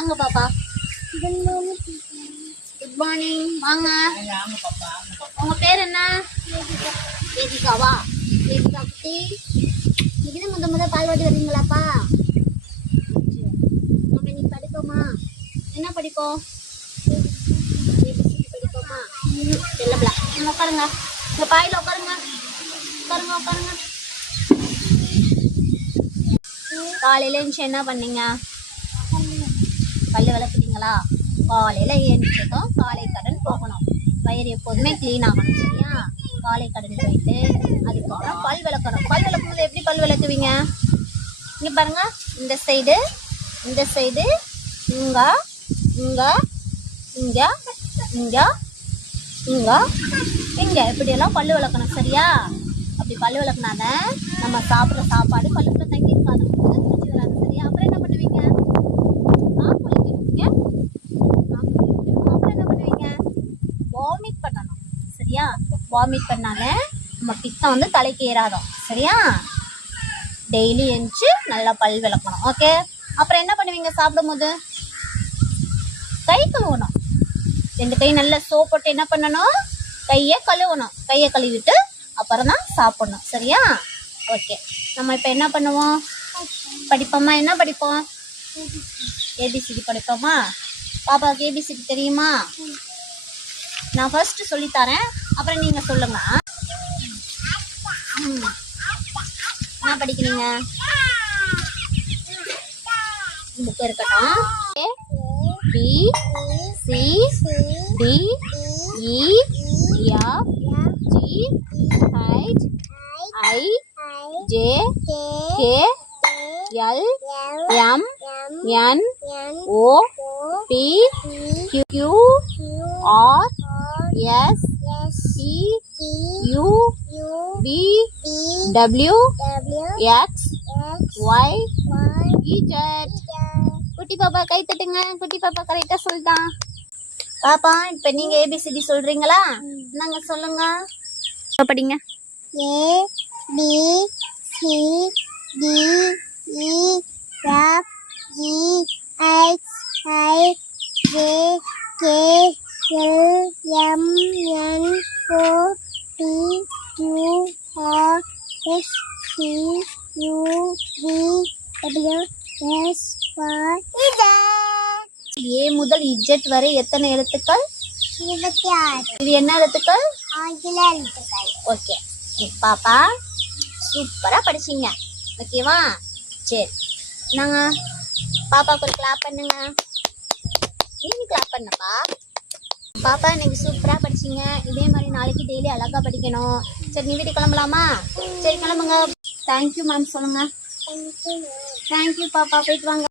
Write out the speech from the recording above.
அங்க பாப்பா. Good morning. வாங்க. உங்க பேர் என்ன? வேதிகாவா? வேதிகா குட்டி, இதுதான் முத பால்வாடி வர்றீங்களாப்பா? நம்ம இன்னைக்கு படிப்போமா? என்ன படிப்போம்? ஏபிசிடி படிப்போமா? செல்லப்பலா உட்காருங்க. இந்த பாயில உட்காருங்க. உட்காருங்க உட்காருங்க. காலையில எழுந்துச்சு என்ன பண்ணீங்க? பல்லு விளக்குறீங்களா? காலையில எழுந்துச்சதும் காலை கடன் போகணும். வயிறு எப்போதுமே கிளீன் ஆகணும். சரியா? காலை கடன் போயிட்டு அதுக்கப்புறம் பல் விளக்கணும். பல் விளக்கும் போது எப்படி பல் விளக்குவீங்க? இங்க பாருங்க. இந்த சைடு, இந்த சைடு, இங்க இங்க இங்க இங்க இங்க இங்க இப்படியெல்லாம் பல்லு விளக்கணும். சரியா? அப்படி பல்லு விளக்குனாதான் நம்ம சாப்பிட்ற சாப்பாடு பல்லுக்குள்ள தங்கி இருக்காது, குடிச்சு வராது. சரியா? அப்புறம் என்ன பண்ணுவீங்க? அப்புறம் என்ன பண்ணுவீங்க? வாமிட் பண்ணணும். சரியா? வாமிட் பண்ணாத நம்ம பித்தம் வந்து தலைக்கு ஏறாதும். சரியா? டெய்லி எழுந்துச்சு நல்லா பல் விளக்கணும். ஓகே? அப்புறம் என்ன பண்ணுவீங்க? சாப்பிடும் போது கை கழுவணும். 2 கை நல்லா சோப் போட்டு என்ன பண்ணணும்? கையை கழுவணும். கையை கழுவிட்டு அப்புறம் தான் சாப்பிடணும். சரியா? ஓகே. நம்ம இப்போ என்ன பண்ணுவோம்? படிப்போமா? என்ன படிப்போம்? ஏபிசிடி படிப்போமா? பாப்பாவுக்கு ஏபிசிடி தெரியுமா? நான் ஃபர்ஸ்ட் சொல்லித்தரேன், அப்புறம் நீங்க சொல்லுங்க. என்ன படிக்கிறீங்க? புக் இருக்கட்டும். A B C D E F G H I J K L M N O P Q R S T U V W X Y Z. குட்டி பாப்பா கை தட்டுங்க. குட்டி பாப்பா கரெக்டா சொல்லிட்டான். பாப்பா இப்ப நீங்க ஏபிசிடி சொல்றீங்களா? நாங்க சொல்லுங்க. படிங்க. A B C D E F G H I J K L M N O P Q R S T U V W X Y Z. ஏ முதல் இஜெட் வரை எத்தனை எழுத்துக்கள்? 26 இது என்ன எழுத்துக்கள்? ஆங்கில எழுத்துக்கள். ஓகே. பாப்பா சூப்பரா படிச்சீங்க. ஓகேவா? சரி, நாங்க பாப்பாவுக்கு ஒரு கிளாப் பண்ணுங்க. நீங்க கிளாப் பண்ணப்பா. பாப்பா இன்னைக்கு சூப்பரா படிச்சீங்க. இதே மாதிரி நாளைக்கு டெய்லி அழகா படிக்கணும். சரி, நீ வீட்டுக்கு கிளம்பலாமா? சரி கிளம்புங்க. தேங்க்யூ மேம் சொல்லுங்க. தேங்க்யூ பாப்பா. போயிட்டு வாங்க.